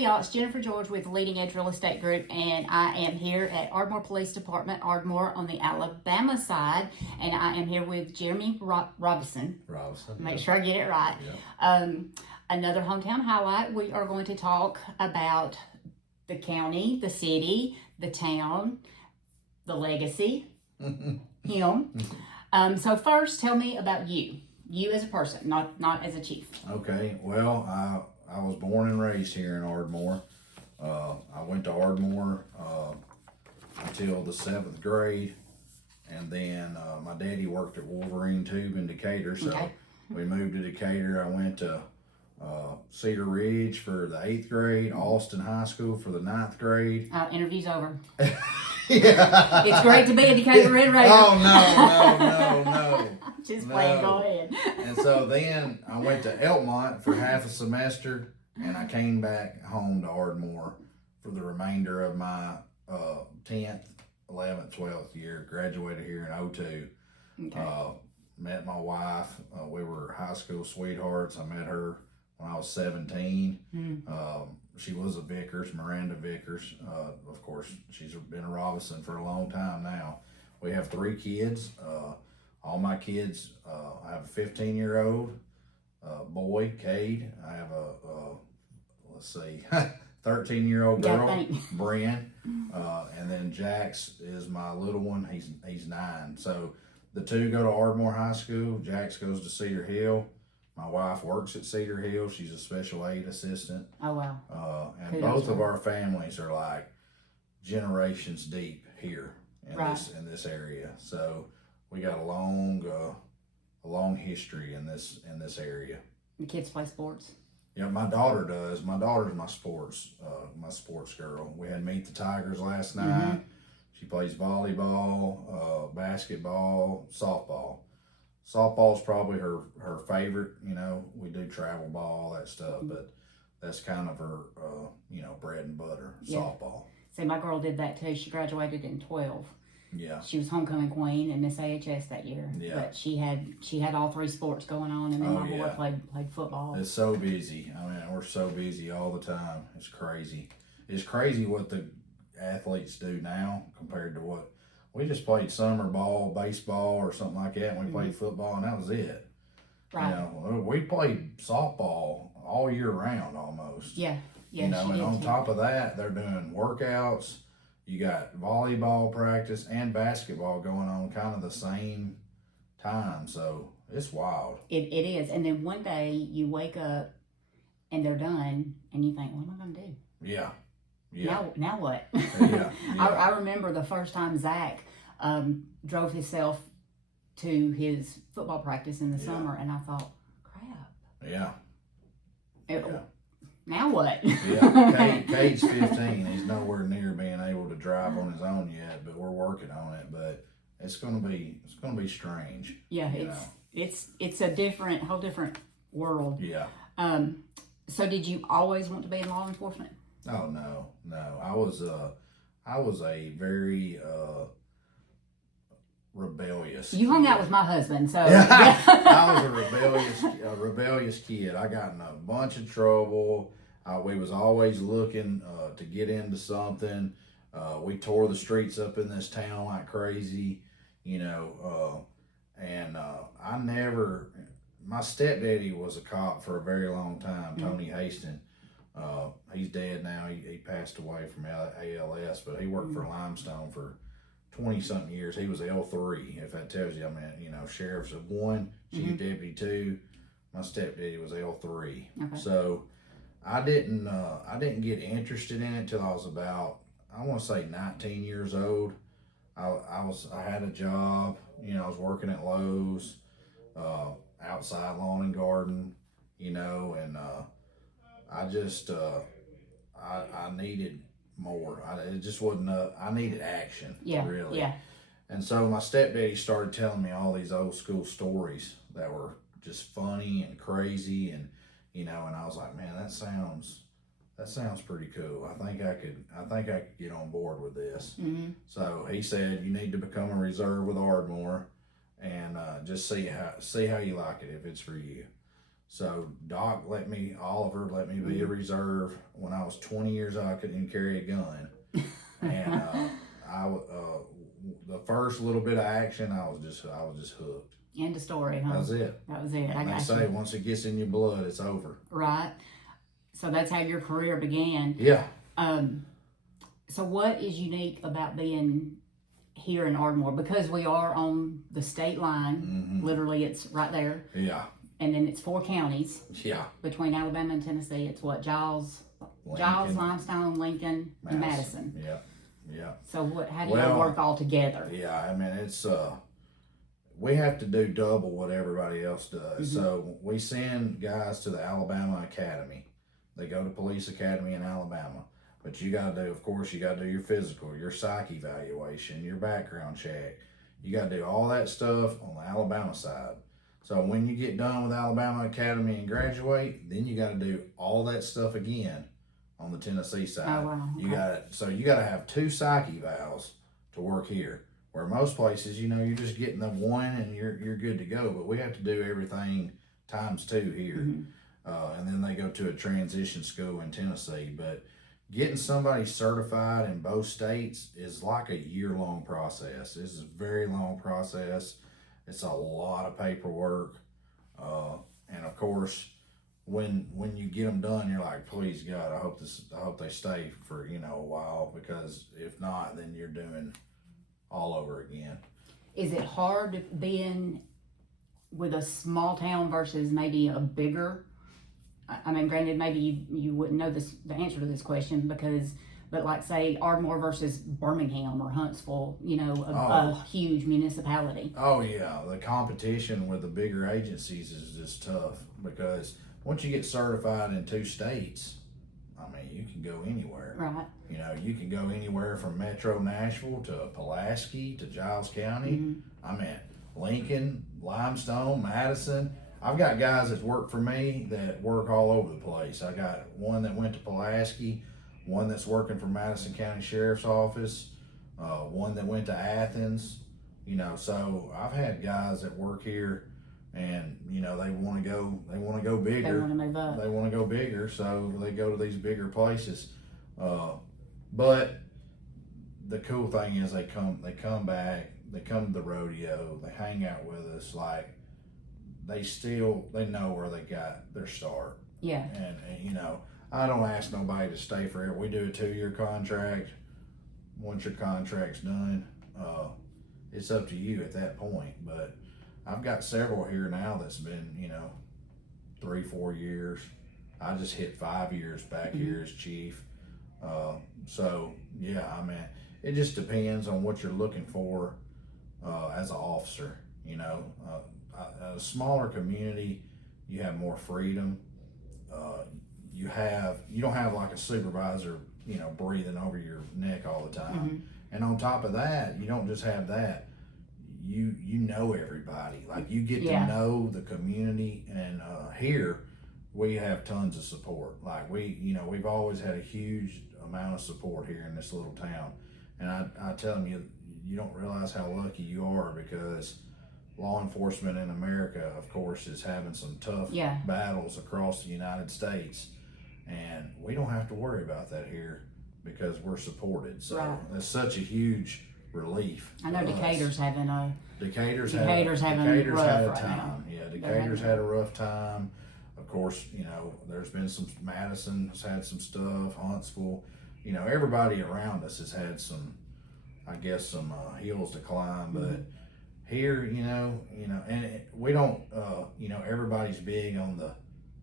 Hey y'all, it's Jennifer George with Leading Edge Real Estate Group, and I am here at Ardmore Police Department, Ardmore on the Alabama side, and I am here with Jereme Robison. Make sure I get it right. Yeah. Another hometown highlight, we are going to talk about the county, the city, the town, the legacy, him. So first, tell me about you as a person, not as a chief. Okay, well, I was born and raised here in Ardmore. I went to Ardmore until the 7th grade, and then my daddy worked at Wolverine Tube in Decatur, so we moved to Decatur. I went to Cedar Ridge for the 8th grade, Austin High School for the 9th grade. Interview's over. Yeah. It's great to be a Decatur Red Raider. Oh, no. Just playing, go ahead. And so then I went to Elmont for half a semester, and I came back home to Ardmore for the remainder of my 10th, 11th, 12th year. Graduated here in 2002. Okay. Met my wife. We were high school sweethearts. I met her when I was 17. She was a Vickers, Miranda Vickers. Of course, she's been a Robison for a long time now. We have 3 kids. All my kids, I have a 15-year-old boy, Cade. I have a 13-year-old girl, Brian. And then Jax is my little one. He's 9. So the 2 go to Ardmore High School. Jax goes to Cedar Hill. My wife works at Cedar Hill. She's a special aid assistant. Oh, wow. And both of our families are like generations deep here in this area. So we got a long history in this area. The kids play sports? Yeah, my daughter does. My daughter's my sports girl. We had Meet the Tigers last night. She plays volleyball, basketball, softball. Softball's probably her favorite. You know, we do travel ball, that stuff, but that's kind of her, bread and butter, softball. See, my girl did that too. She graduated in 12. Yeah. She was homecoming queen and Miss AHS that year. Yeah. But she had all 3 sports going on, and then my boy played football. It's so busy. I mean, we're so busy all the time. It's crazy. It's crazy what the athletes do now compared to what we just played summer ball, baseball, or something like that, and we played football, and that was it. Right. You know, we played softball all year round almost. Yeah. Yeah. You know, and on top of that, they're doing workouts. You got volleyball practice and basketball going on kind of the same time. So it's wild. It is. And then one day you wake up and they're done and you think, what am I going to do? Yeah. Yeah. Now what? Yeah. I remember the first time Zach drove himself to his football practice in the summer, and I thought, crap. Yeah. Now what? Yeah, Cade's 15. He's nowhere near being able to drive on his own yet, but we're working on it. But it's gonna be strange. Yeah, it's a whole different world. Yeah. So did you always want to be in law enforcement? Oh no. I was a very rebellious. You hung out with my husband, so I was a rebellious kid. I got in a bunch of trouble. We was always looking to get into something. We tore the streets up in this town like crazy, and my stepdaddy was a cop for a very long time, Tony Haston. He's dead now. He passed away from ALS, but he worked for Limestone for 20-something years. He was L3, if that tells you. I mean, sheriff's of 1, chief deputy 2. My stepdaddy was L3. Okay. So I didn't get interested in it till I was about, I want to say 19 years old. I had a job. I was working at Lowe's, outside lawn and garden, and I just I needed more. It just wasn't I needed action. Yeah. Really. Yeah. And so my stepdaddy started telling me all these old school stories that were just funny and crazy, and and I was like, man, that sounds pretty cool. I think I could get on board with this. So he said, you need to become a reserve with Ardmore, and just see how you like it, if it's for you. So Oliver let me be a reserve. When I was 20 years old, I couldn't even carry a gun. And the first little bit of action, I was just hooked. End of story, huh? That was it. That was it. And they say once it gets in your blood, it's over. Right. So that's how your career began. Yeah. So what is unique about being here in Ardmore? Because we are on the state line. Literally, it's right there. Yeah. And then it's 4 counties. Yeah. Between Alabama and Tennessee, it's what? Giles, Limestone, Lincoln, and Madison. Yeah. Yeah. So how do you work all together? Yeah, I mean, it's we have to do double what everybody else does. So we send guys to the Alabama Academy. They go to Police Academy in Alabama. But you got to do, of course, you got to do your physical, your psych evaluation, your background check. You got to do all that stuff on the Alabama side. So when you get done with Alabama Academy and graduate, then you got to do all that stuff again on the Tennessee side. Oh, wow. Okay. You got to have 2 psych evals to work here. Where most places, you're just getting the one and you're good to go. But we have to do everything times 2 here. And then they go to a transition school in Tennessee. But getting somebody certified in both states is like a year-long process. This is a very long process. It's a lot of paperwork. And of course, when you get them done, you're like, please God, I hope they stay for, a while, because if not, then you're doing all over again. Is it hard being with a small town versus maybe a bigger? I mean, granted, maybe you wouldn't know the answer to this question but like say Ardmore versus Birmingham or Huntsville, a huge municipality. Oh yeah, the competition with the bigger agencies is just tough, because once you get certified in 2 states, I mean, you can go anywhere. Right. You can go anywhere from Metro Nashville to Pulaski to Giles County. I mean, Lincoln, Limestone, Madison. I've got guys that work for me that work all over the place. I got one that went to Pulaski, one that's working for Madison County Sheriff's Office, one that went to Athens. So I've had guys that work here, and they want to go bigger. They want to move up. They want to go bigger, so they go to these bigger places. But the cool thing is they come back, they come to the rodeo, they hang out with us. Like, they know where they got their start. Yeah. And I don't ask nobody to stay forever. We do a 2-year contract. Once your contract's done, it's up to you at that point. But I've got several here now that's been, 3-4 years. I just hit 5 years back here as chief. So yeah, I mean, it just depends on what you're looking for as an officer. A smaller community, you have more freedom. You don't have like a supervisor, breathing over your neck all the time. And on top of that, you don't just have that. You know everybody. Like, you get to know the community, and here we have tons of support. Like, we've always had a huge amount of support here in this little town. And I tell them, you don't realize how lucky you are, because law enforcement in America, of course, is having some tough battles across the United States, and we don't have to worry about that here because we're supported. So that's such a huge relief. I know Decatur's having a Decatur's having rough had a right time. now. Yeah, Decatur's had a rough time. Of course, there's been some. Madison's had some stuff. Huntsville, everybody around us has had some, I guess, some hills to climb, but. Here, and we don't, everybody's big on the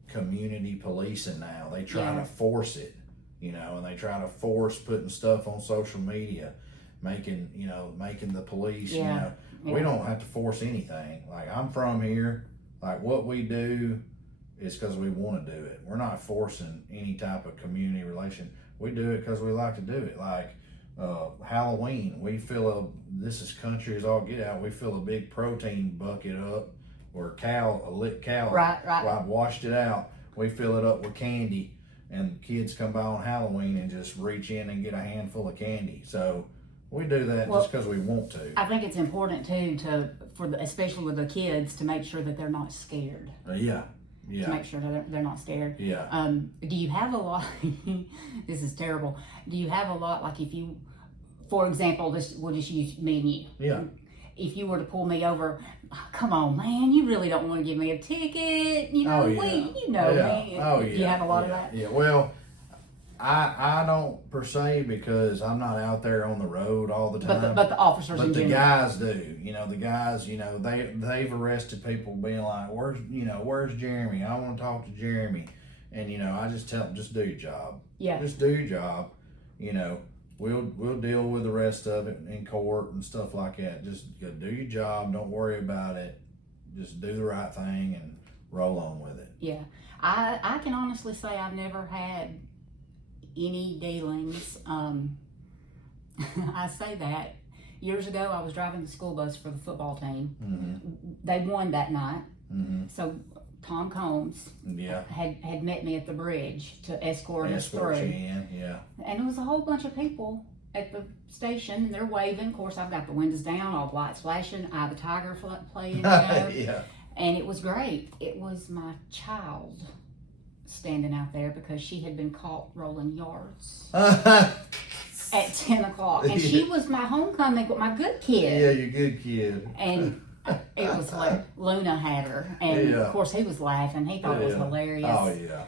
community policing now. They try to force it, and they try to force putting stuff on social media, making the police, we don't have to force anything. Like, I'm from here. Like, what we do is because we want to do it. We're not forcing any type of community relation. We do it because we like to do it. Like, Halloween, this is country as all get out. We fill a big protein bucket up, or a lit cow. Right. I've washed it out. We fill it up with candy, and kids come by on Halloween and just reach in and get a handful of candy. So we do that just because we want to. I think it's important too especially with the kids, to make sure that they're not scared. Yeah. to make sure that they're not scared. Yeah. Do you have a lot? This is terrible. Do you have a lot, like if you, for example, we'll just use me and you. Yeah. If you were to pull me over, come on, man, you really don't want to give me a ticket. You know, you know me. Oh, yeah. You have a lot of that? Yeah, well, I don't per se, because I'm not out there on the road all the time. But the officers in general. But the guys do. You know, the guys, you know, they've arrested people being like, where's Jereme? I want to talk to Jereme. And, you know, I just tell them, just do your job. Yeah. Just do your job. You know, we'll deal with the rest of it in court and stuff like that. Just go do your job. Don't worry about it. Just do the right thing and roll on with it. Yeah. I can honestly say I've never had any dealings. I say that. Years ago, I was driving the school bus for the football team. Mm-hmm. They won that night. Mm-hmm. So Tom Combs had met me at the bridge to escort us through. You in, yeah. And there was a whole bunch of people at the station, and they're waving. Of course, I've got the windows down, all the lights flashing. I have a tiger playing, you know. Yeah. And it was great. It was my child standing out there because she had been caught rolling yards at 10 o'clock. And she was my homecoming, my good kid. Yeah, your good kid. And it was like Luna had her. And of course he was laughing. He thought it was hilarious. Oh, yeah.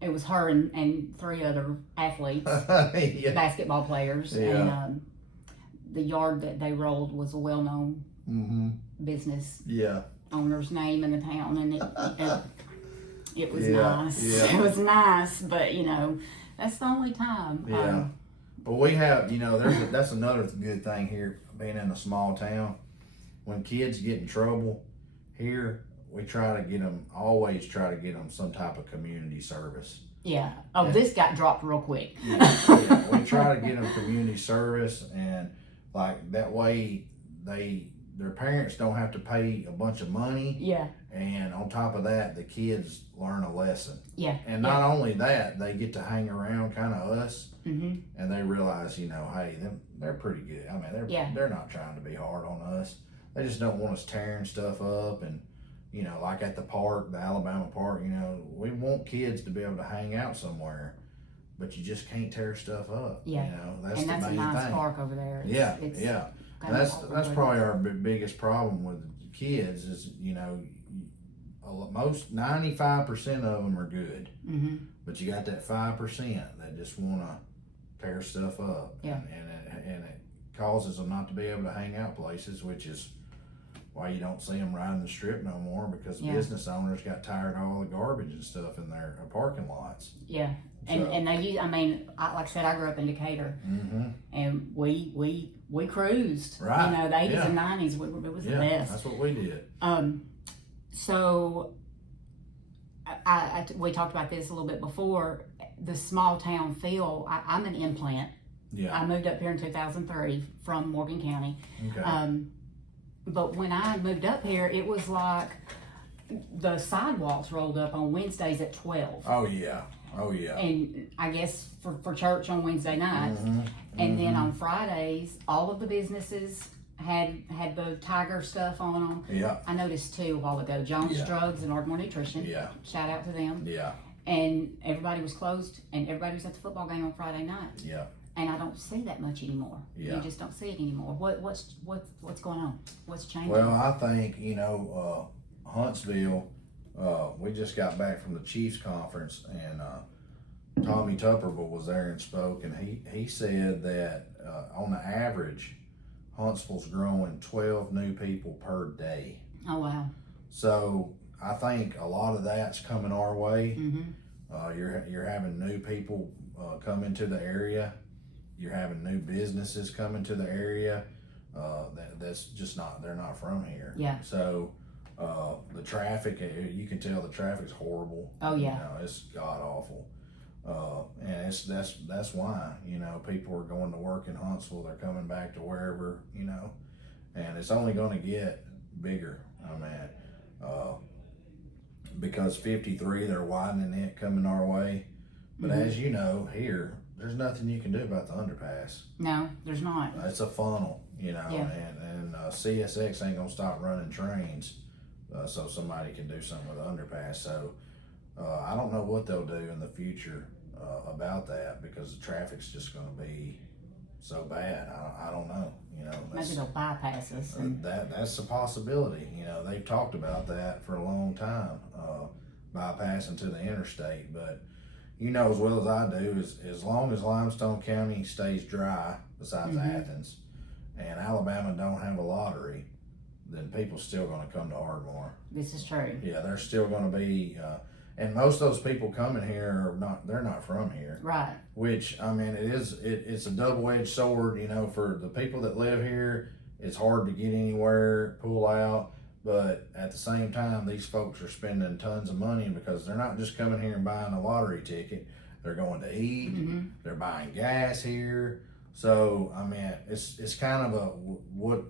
It was her and 3 other athletes, basketball players. Yeah. And the yard that they rolled was a well-known business owner's name in the town. And it was nice. Yeah. It was nice, but you know, that's the only time. Yeah. But we have, you know, that's another good thing here, being in a small town. When kids get in trouble here, we always try to get them some type of community service. Yeah. Oh, this got dropped real quick. Yeah. We try to get them community service, and like that way their parents don't have to pay a bunch of money. Yeah. And on top of that, the kids learn a lesson. Yeah. And not only that, they get to hang around kind of us, and they realize, you know, hey, they're pretty good. I mean, they're not trying to be hard on us. They just don't want us tearing stuff up. And, you know, like at the park, the Alabama park, you know, we want kids to be able to hang out somewhere, but you just can't tear stuff up. Yeah. You know, that's and the that's main a nice thing. Park over there. That's probably our biggest problem with kids is, you know, 95% of them are good, but you got that 5% that just want to tear stuff up, and it causes them not to be able to hang out places, which is why you don't see them riding the strip no more, because business owners got tired of all the garbage and stuff in their parking lots. Yeah. And they use, I mean, like I said, I grew up in Decatur, and we cruised. Right. You know, the 80s and 90s, it was the best. That's what we did. So we talked about this a little bit before. The small town feel. I'm an implant. Yeah. I moved up here in 2003 from Morgan County. Okay. But when I moved up here, it was like the sidewalks rolled up on Wednesdays at 12. Oh yeah. Oh yeah. And I guess for church on Wednesday nights, and then on Fridays, all of the businesses had the Tiger stuff on them. Yeah. I noticed too a while ago, John's Drugs and Ardmore Nutrition. Yeah. Shout out to them. Yeah. And everybody was closed, and everybody was at the football game on Friday night. Yeah. And I don't see that much anymore. Yeah. You just don't see it anymore. What's going on? What's changing? Well, I think, you know, Huntsville. We just got back from the Chiefs conference, and Tommy Tupperville was there and spoke, and he said that on the average, Huntsville's growing 12 new people per day. Oh wow! So I think a lot of that's coming our way. You're having new people come into the area. You're having new businesses come into the area. That's just not, they're not from here. Yeah. So the traffic, you can tell the traffic's horrible. Oh yeah. You know, it's god awful. And that's why, you know, people are going to work in Huntsville. They're coming back to wherever, you know, and it's only going to get bigger. I mean, because 53, they're widening it coming our way. But as you know, here, there's nothing you can do about the underpass. No, there's not. It's a funnel, you know, and CSX ain't gonna stop running trains so somebody can do something with the underpass. So I don't know what they'll do in the future about that, because the traffic's just going to be so bad. I don't know. Maybe they'll bypass us. And That's a possibility. They've talked about that for a long time, bypassing to the interstate. But as well as I do, as long as Limestone County stays dry, besides Athens, and Alabama don't have a lottery, then people's still going to come to Ardmore. This is true. Yeah, they're still going to be, and most of those people coming here they're not from here. Right. Which, it's a double-edged sword, for the people that live here. It's hard to get anywhere, pull out, but at the same time, these folks are spending tons of money, because they're not just coming here and buying a lottery ticket. They're going to eat, they're buying gas here. So, it's kind of a, what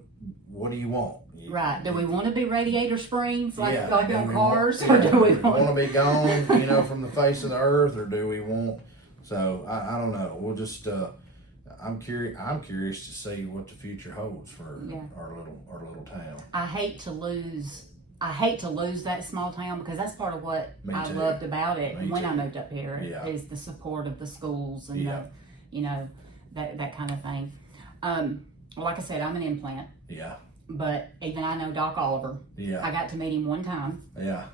do you want? Right. Do we want to be Radiator Springs like on we cars, want, or do we want to be gone, from the face of the earth, or do we want? So I don't know. We'll just I'm curious to see what the future holds for our little town. I hate to lose that small town, because that's part of what I loved about it when I moved up here is the support of the schools and that kind of thing. Like I said, I'm an implant. Yeah. But even I know Doc Oliver. Yeah. I got to meet him one time. Yeah.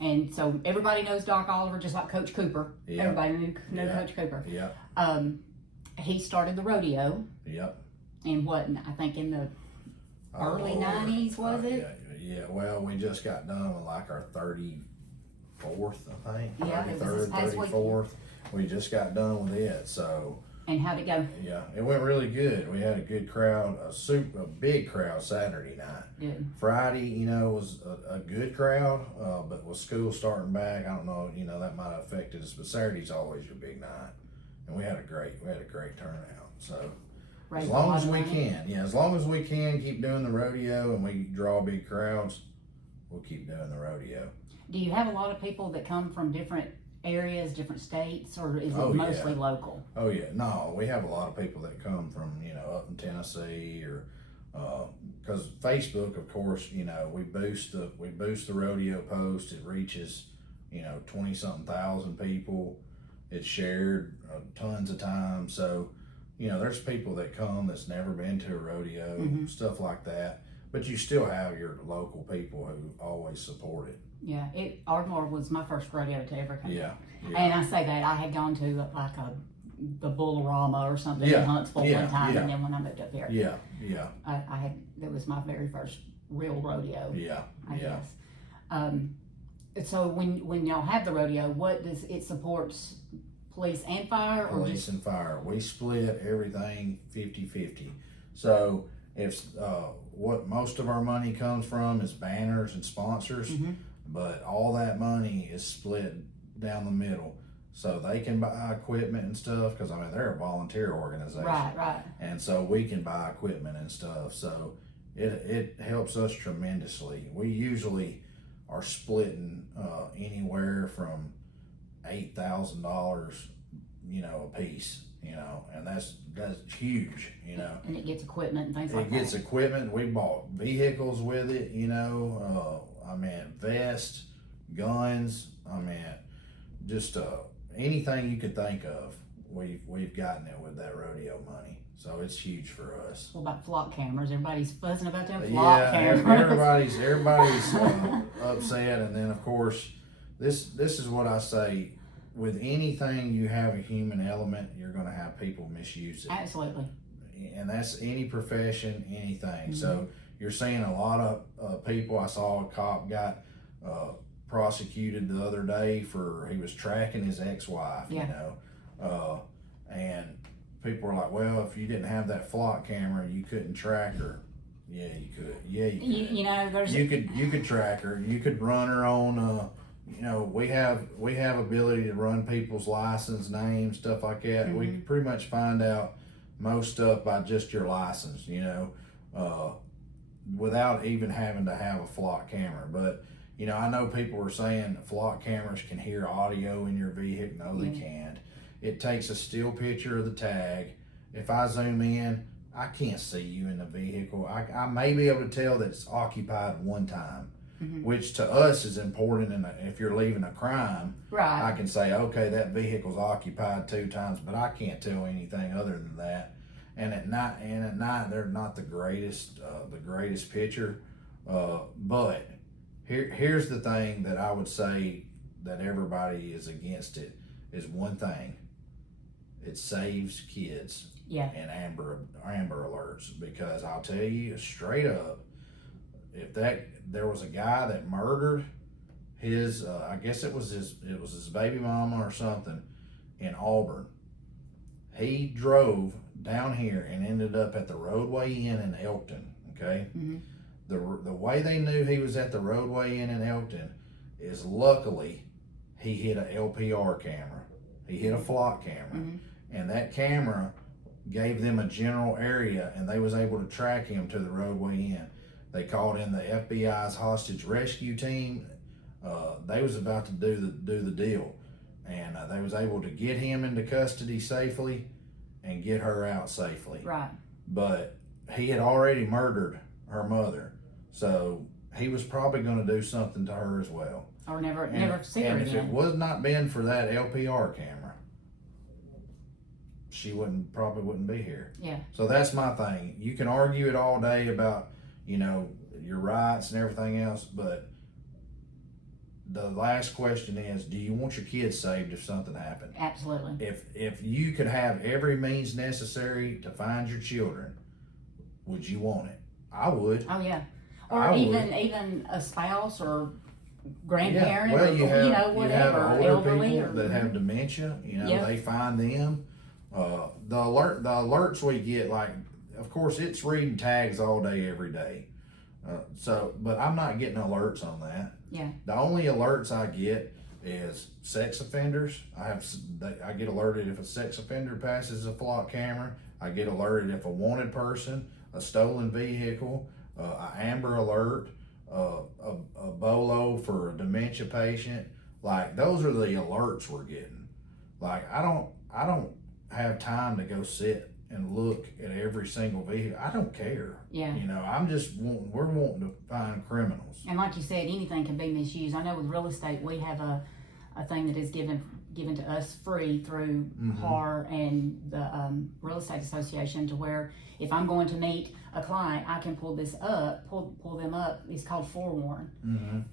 And so everybody knows Doc Oliver, just like Coach Cooper. Yeah. Everybody knew Coach Cooper. Yeah. He started the rodeo. Yep. And I think in the early 90s, was it? Yeah. Well, we just got done with like our 34th, I think. Yeah, 33rd, 34th. We just got done with it, so. And how'd it go? Yeah, it went really good. We had a good crowd, a big crowd Saturday night. Good. Friday, was a good crowd, but with school starting back, I don't know, that might have affected us. But Saturday's always your big night, and we had a great turnout. So as long as we can keep doing the rodeo, and we draw big crowds, we'll keep doing the rodeo. Do you have a lot of people that come from different areas, different states, or is it mostly local? Oh yeah, no, we have a lot of people that come from up in Tennessee, or because Facebook, of course, we boost the rodeo post. It reaches 20-something thousand people. It's shared tons of times. So there's people that come that's never been to a rodeo, stuff like that. But you still have your local people who always support it. Yeah, Ardmore was my first rodeo to ever come. Yeah. And I say that I had gone to the Bullarama or something in Huntsville one time, and then when I moved up here, it was my very first real rodeo. I guess. So when y'all have the rodeo, what does it supports? Police and fire, or police and fire? We split everything 50-50. So if what most of our money comes from is banners and sponsors. But all that money is split down the middle, so they can buy equipment and stuff, because they're a volunteer organization, right, and so we can buy equipment and stuff. So it helps us tremendously. We usually are splitting anywhere from $8,000, a piece, and that's huge, And it gets equipment and things like that. It gets equipment. We bought vehicles with it, vests, guns, just anything you could think of. We've gotten it with that rodeo money. So it's huge for us. What about flock cameras? Everybody's buzzing about them flock cameras. Everybody's upset, and then of course, this is what I say. With anything you have a human element, you're going to have people misuse it. Absolutely. And that's any profession, anything. So you're seeing a lot of people. I saw a cop got prosecuted the other day he was tracking his ex-wife, and people were like, well, if you didn't have that flock camera, you couldn't track her. Yeah, you could. Yeah, you could. You could track her. You could run her on, we have ability to run people's license, names, stuff like that. We can pretty much find out most stuff by just your license, without even having to have a flock camera. But I know people were saying flock cameras can hear audio in your vehicle. No, they can't. It takes a still picture of the tag. If I zoom in, I can't see you in the vehicle. I may be able to tell that it's occupied one time, which to us is important. And if you're leaving a crime, Right. I can say, okay, that vehicle's occupied 2 times, but I can't tell anything other than that. And at night, they're not the greatest picture. But here's the thing that I would say that everybody is against it is one thing. It saves kids. Yeah. And Amber Alerts, because I'll tell you straight up, if there was a guy that murdered his, I guess it was his baby mama or something in Auburn. He drove down here and ended up at the Roadway Inn in Elkton. Okay, the way they knew he was at the Roadway Inn in Elkton is luckily he hit a LPR camera. He hit a flock camera, and that camera gave them a general area, and they was able to track him to the Roadway Inn. They called in the FBI's hostage rescue team. They was about to do the deal, and they was able to get him into custody safely and get her out safely. Right. But he had already murdered her mother, so he was probably going to do something to her as well. Or never see her and again. if it was not been for that LPR camera, she probably wouldn't be here. Yeah. So that's my thing. You can argue it all day about, your rights and everything else, but the last question is, do you want your kids saved if something happened? Absolutely. If you could have every means necessary to find your children, would you want it? I would. Oh yeah. Or even a spouse or grandparent, well, you have whatever, older elderly people that have dementia. They find them. The alerts we get, like, of course, it's reading tags all day, every day. But I'm not getting alerts on that. Yeah. The only alerts I get is sex offenders. I get alerted if a sex offender passes a flock camera. I get alerted if a wanted person, a stolen vehicle, an Amber Alert, a BOLO for a dementia patient. Like, those are the alerts we're getting. Like, I don't have time to go sit and look at every single vehicle. I don't care. Yeah. We're wanting to find criminals. And like you said, anything can be misused. I know with real estate, we have a thing that is given to us free through HAR and the Real Estate Association, to where if I'm going to meet a client, I can pull them up. It's called Forewarn.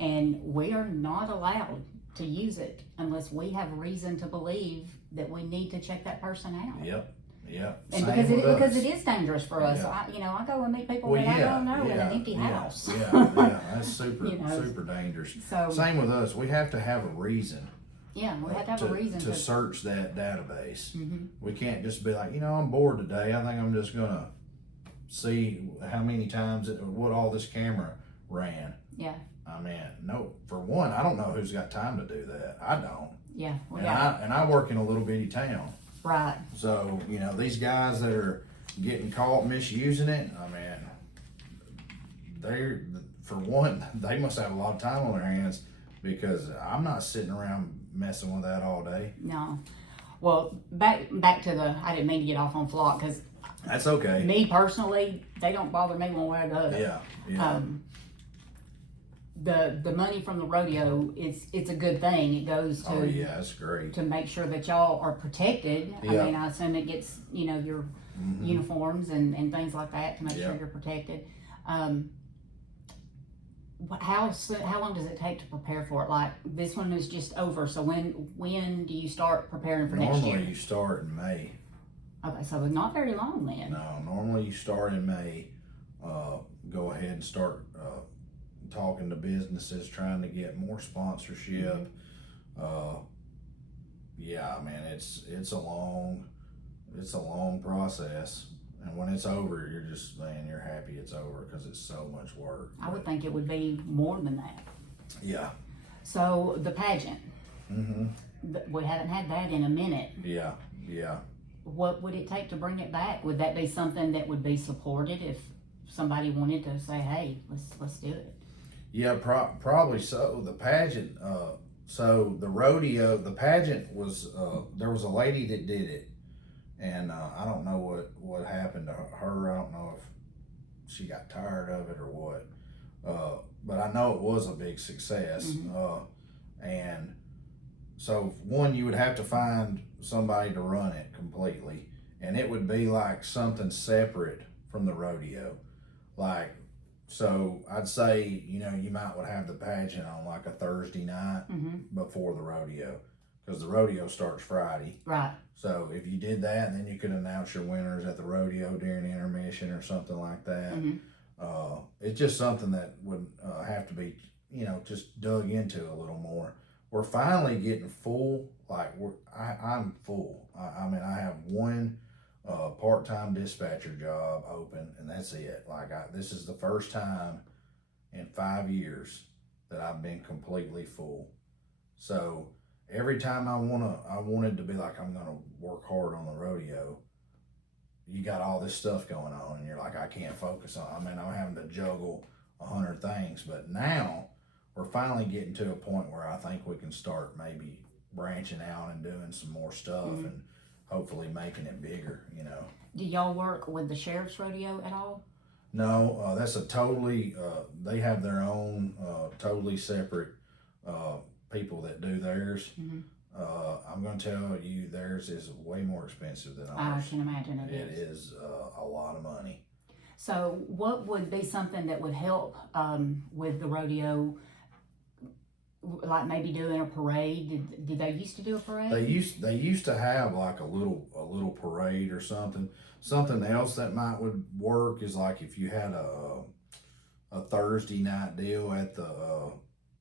And we are not allowed to use it unless we have reason to believe that we need to check that person out. Yep. Yeah. And because it is dangerous for us. Yeah. I go and meet people that I don't know in an empty house. Yeah, that's super dangerous. So, same with us. We have to have a reason. Yeah, we have to have a reason to search that database. We can't just be like, I'm bored today. I think I'm just gonna see how many times what all this camera ran. Yeah. I mean, no. For one, I don't know who's got time to do that. I don't. Yeah. And I work in a little bitty town. Right. So, these guys that are getting caught misusing it, I mean, for one, they must have a lot of time on their hands, because I'm not sitting around messing with that all day. No. Well, back to I didn't mean to get off on flock, because that's okay. Me personally, they don't bother me one way or the other. Yeah. The money from the rodeo, it's a good thing. It goes to that's great, to make sure that y'all are protected. Yeah. I mean, I assume it gets your uniforms and things like that to make sure you're protected. How long does it take to prepare for it? Like, this one is just over, so when do you start preparing for next year? Normally you start in May. Okay, so not very long then. No, normally you start in May. Go ahead and start talking to businesses, trying to get more sponsorship. I mean, it's a long process, and when it's over, you're just saying you're happy it's over, because it's so much work. I would think it would be more than that. Yeah. So the pageant, we haven't had that in a minute. Yeah. What would it take to bring it back? Would that be something that would be supported if somebody wanted to say, "Hey, let's do it"? Yeah, probably so. The pageant, so the rodeo, the pageant was, there was a lady that did it, and I don't know what happened to her. I don't know if she got tired of it or what. but I know it was a big success. And so one, you would have to find somebody to run it completely, and it would be like something separate from the rodeo. Like, so I'd say, you know, you might would have the pageant on like a Thursday night before the rodeo, because the rodeo starts Friday. Right. So if you did that, then you could announce your winners at the rodeo during intermission or something like that. It's just something that would have to be, you know, just dug into a little more. We're finally getting full. Like I'm full. I mean, I have one part-time dispatcher job open, and that's it. Like this is the first time in 5 years that I've been completely full. So every time I wanted to be like, I'm gonna work hard on the rodeo, you got all this stuff going on, and you're like, I can't focus on. I mean, I'm having to juggle 100 things, but now we're finally getting to a point where I think we can start maybe branching out and doing some more stuff and hopefully making it bigger, you know. Do y'all work with the sheriff's rodeo at all? No, that's a totally, they have their own totally separate people that do theirs. I'm going to tell you, theirs is way more expensive than ours. I can imagine it is. It is a lot of money. So what would be something that would help with the rodeo? Like maybe doing a parade. Did they used to do a parade? They used to have like a little parade or something. Something else that would work is like if you had a Thursday night deal at the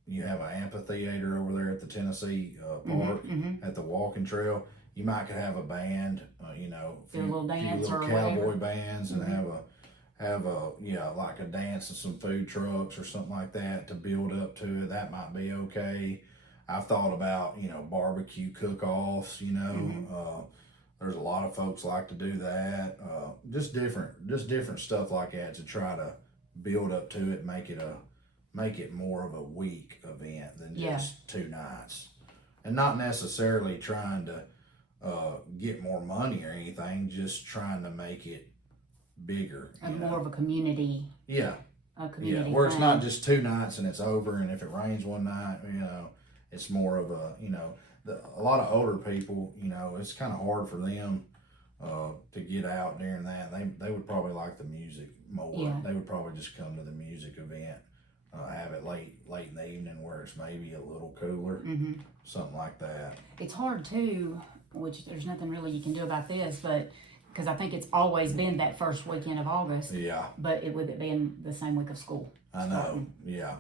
you have an amphitheater over there at the Tennessee Park at the walking trail. You might could have a band, you know, do a little dance few little or cowboy whatever. bands, and have a like a dance and some food trucks or something like that to build up to it. That might be okay. I've thought about, you know, barbecue cook-offs, you know. There's a lot of folks like to do that. Just different stuff like that to try to build up to it, make it more of a week event than just 2 nights. And not necessarily trying to get more money or anything, just trying to make it bigger, And more of a community. Yeah. A community. Where it's not just 2 nights and it's over, and if it rains one night, you know, it's more of a, you know, a lot of older people, you know, it's kind of hard for them to get out during that. They would probably like the music more. Yeah. They would probably just come to the music event, have it late in the evening where it's maybe a little cooler, something like that. It's hard too, which there's nothing really you can do about this, but because I think it's always been that first weekend of August. Yeah. But with it being the same week of school. I know. Yeah.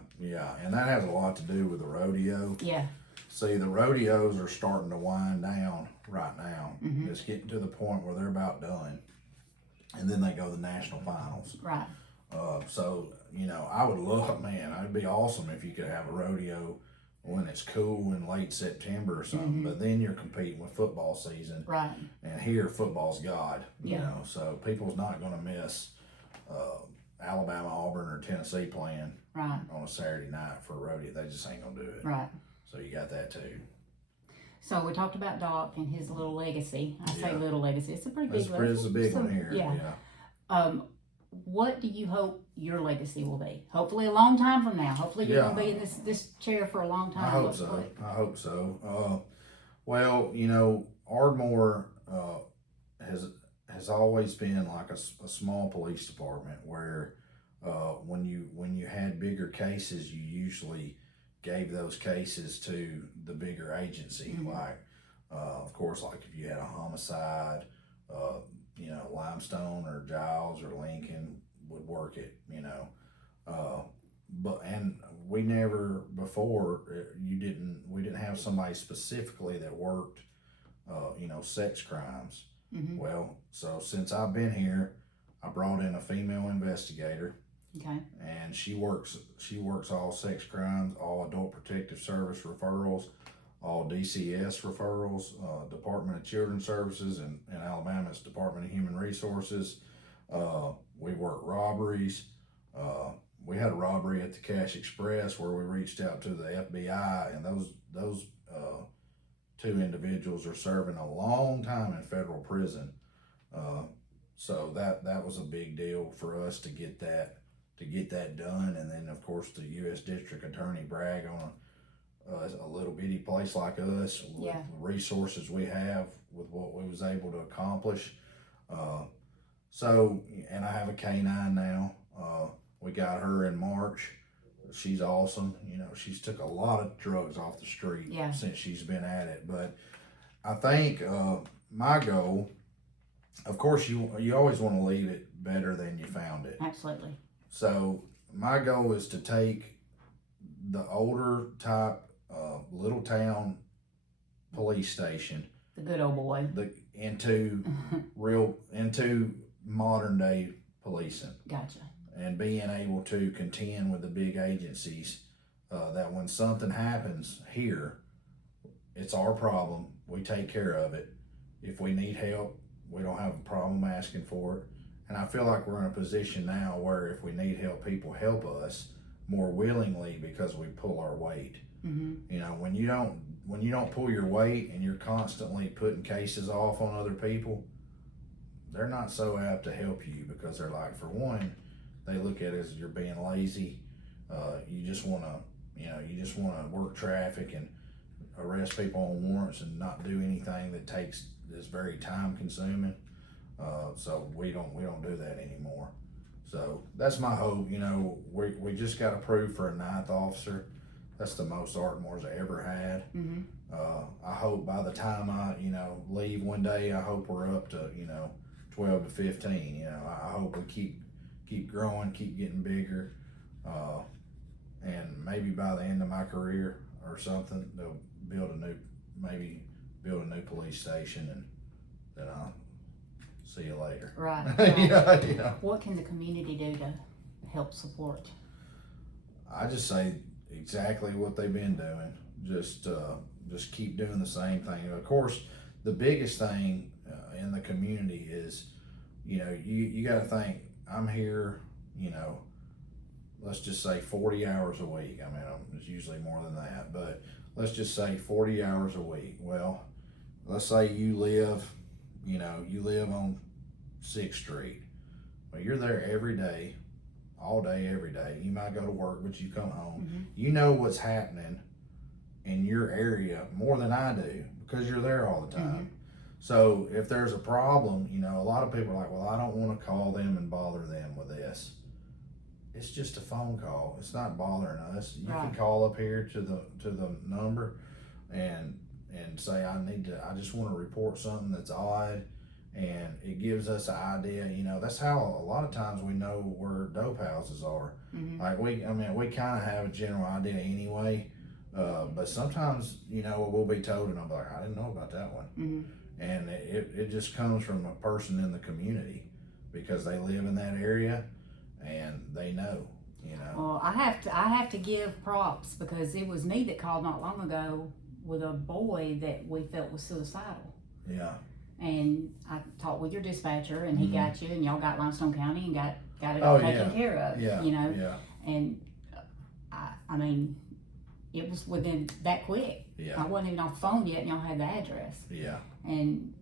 And that has a lot to do with the rodeo. Yeah. See, the rodeos are starting to wind down right now. It's getting to the point where they're about done. And then they go to the national finals. Right. So, you know, I would love, man, it'd be awesome if you could have a rodeo when it's cool in late September or something, but then you're competing with football season. Right. And here, football's God, you know, so people's not going to miss Alabama, Auburn, or Tennessee playing on a Saturday night for a rodeo. They just ain't going to do it. Right. So you got that too. So we talked about Doc and his little legacy. I say little legacy. It's a pretty big legacy. It's a big one here. Yeah. What do you hope your legacy will be? Hopefully a long time from now. Hopefully you're going to be in this chair for a long time. I hope so. Well, you know, Ardmore has always been like a small police department where when you had bigger cases, you usually gave those cases to the bigger agency. Like, of course, like if you had a homicide, you know, Limestone or Giles or Lincoln would work it, you know. And we never before we didn't have somebody specifically that worked, you know, sex crimes. Well, so since I've been here, I brought in a female investigator. Okay. And she works all sex crimes, all adult protective service referrals, all DCS referrals, Department of Children's Services, and Alabama's Department of Human Resources. We work robberies. We had a robbery at the Cash Express where we reached out to the FBI, and those 2 individuals are serving a long time in federal prison. So that was a big deal for us to get that get that done. And then of course the U.S. District Attorney brag on a little bitty place like us with the resources we have with what we was able to accomplish. So, and I have a K9 now. We got her in March. She's awesome. You know, she's took a lot of drugs off the street since she's been at it. But I think my goal, of course, you always want to leave it better than you found it. Absolutely. So my goal is to take the older type little town police station, the good old boy, into modern day policing. Gotcha. And being able to contend with the big agencies, that when something happens here, it's our problem. We take care of it. If we need help, we don't have a problem asking for it. And I feel like we're in a position now where if we need help, people help us more willingly because we pull our weight. Mm-hmm. You know, when you don't pull your weight and you're constantly putting cases off on other people, they're not so apt to help you because they're like, for one, they look at it as you're being lazy. You just want to work traffic and arrest people on warrants and not do anything that's very time consuming. So we don't do that anymore. So that's my hope. You know, we just got approved for a 9th officer. That's the most Ardmore's ever had. Mm-hmm. I hope by the time I leave one day, I hope we're up to 12 to 15. You know, I hope we keep growing, keep getting bigger, and maybe by the end of my career or something, they'll build a new police station, and then I'll see you later. Right. Yeah. What can the community do to help support? I just say exactly what they've been doing. Just keep doing the same thing. Of course, the biggest thing in the community is, you got to think, I'm here, let's just say 40 hours a week. I mean, it's usually more than that, but let's just say 40 hours a week. Well, let's say you live on 6th Street. Well, you're there every day, all day, every day. You might go to work, but you come home. Mm-hmm. You know what's happening in your area more than I do because you're there all the time. Mm-hmm. So if there's a problem, a lot of people are like, well, I don't want to call them and bother them with this. It's just a phone call. It's not bothering us. You can call up here to the number and say, I just want to report something that's odd, and it gives us an idea. That's how a lot of times we know where dope houses are. Mm-hmm. Like we kind of have a general idea anyway, but sometimes we'll be told, and I'm like, I didn't know about that one. Mm-hmm. And it just comes from a person in the community because they live in that area and they know. Well, I have to give props because it was me that called not long ago with a boy that we felt was suicidal. Yeah. And I talked with your dispatcher, and he got you, and y'all got Limestone County and got it all taken care of. Yeah. Yeah. And I mean, it was within that quick. Yeah. I wasn't even off the phone yet, and y'all had the address. Yeah. And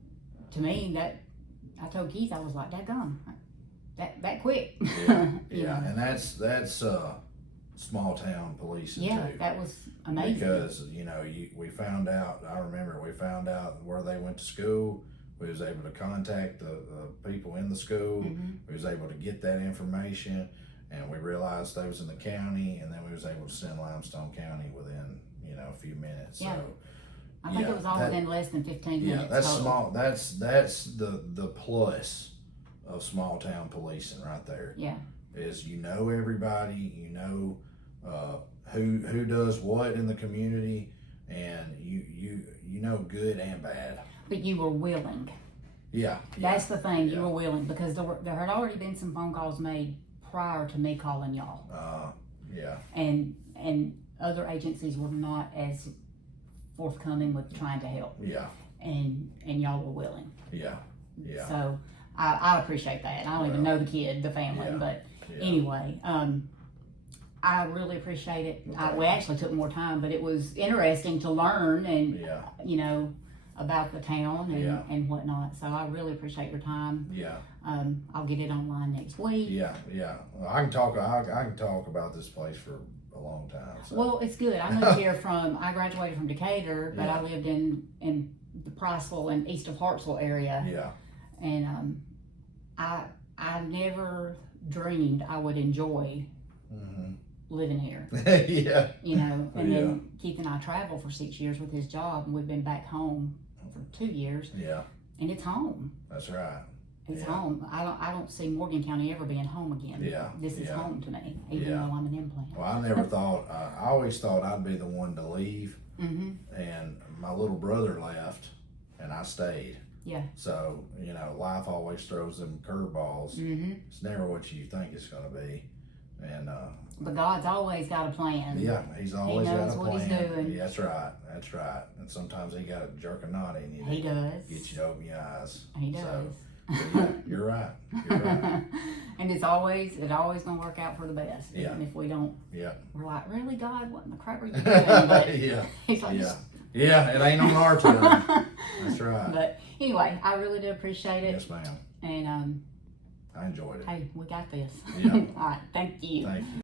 to me, I told Keith, I was like, "Dadgum, that quick." Yeah. Yeah. And that's small town policing too. Yeah, that was amazing. Because we found out. I remember we found out where they went to school. We was able to contact the people in the school. Mm-hmm. We was able to get that information, and we realized they was in the county, and then we was able to send Limestone County within a few minutes. Yeah. So I think it was all within less than 15 minutes. Yeah, that's total. small. That's the plus of small town policing right there. Yeah. Is everybody, who does what in the community, and you know good and bad. But you were willing. Yeah. That's the thing. You were willing because there had already been some phone calls made prior to me calling y'all. Yeah. And other agencies were not as forthcoming with trying to help. Yeah. And y'all were willing. Yeah. Yeah. So I appreciate that. I don't even know the kid, the family, but anyway, I really appreciate it. Okay. We actually took more time, but it was interesting to learn and about the town and, Yeah. and whatnot. So I really appreciate your time. Yeah. I'll get it online next week. Yeah. Well, I can talk about this place for a long time. So. Well, it's good. I moved here I graduated from Decatur, but Yeah. I lived in the Priceville and east of Hartsville area. Yeah. And I never dreamed I would enjoy living here. Yeah. You know, and then Keith and I traveled for 6 years with his job, and we've been back home for 2 years. Yeah. And it's home. That's right. It's home. I don't see Morgan County ever being home again. Yeah. This is home to me, even though I'm an implant. Well, I never thought. I always thought I'd be the one to leave, and my little brother left, and I stayed. Yeah. So you know, life always throws them curveballs. It's never what you think it's going to be, and. But God's always got a plan. Yeah, He's always got a plan. He knows what He's doing. Yeah, that's right. That's right. And sometimes He got to jerk a knot in you. He does. Get you to open your eyes. He does. So, yeah, you're right. You're right. And it always gonna work out for the best. Yeah. And if we don't, we're like, really, God, what in the crap are you doing? But He's like, yeah, it ain't on our time. That's right. But anyway, I really do appreciate it. Yes, ma'am. And I enjoyed it. hey, we got this. Yeah. All right, thank you. Thank you.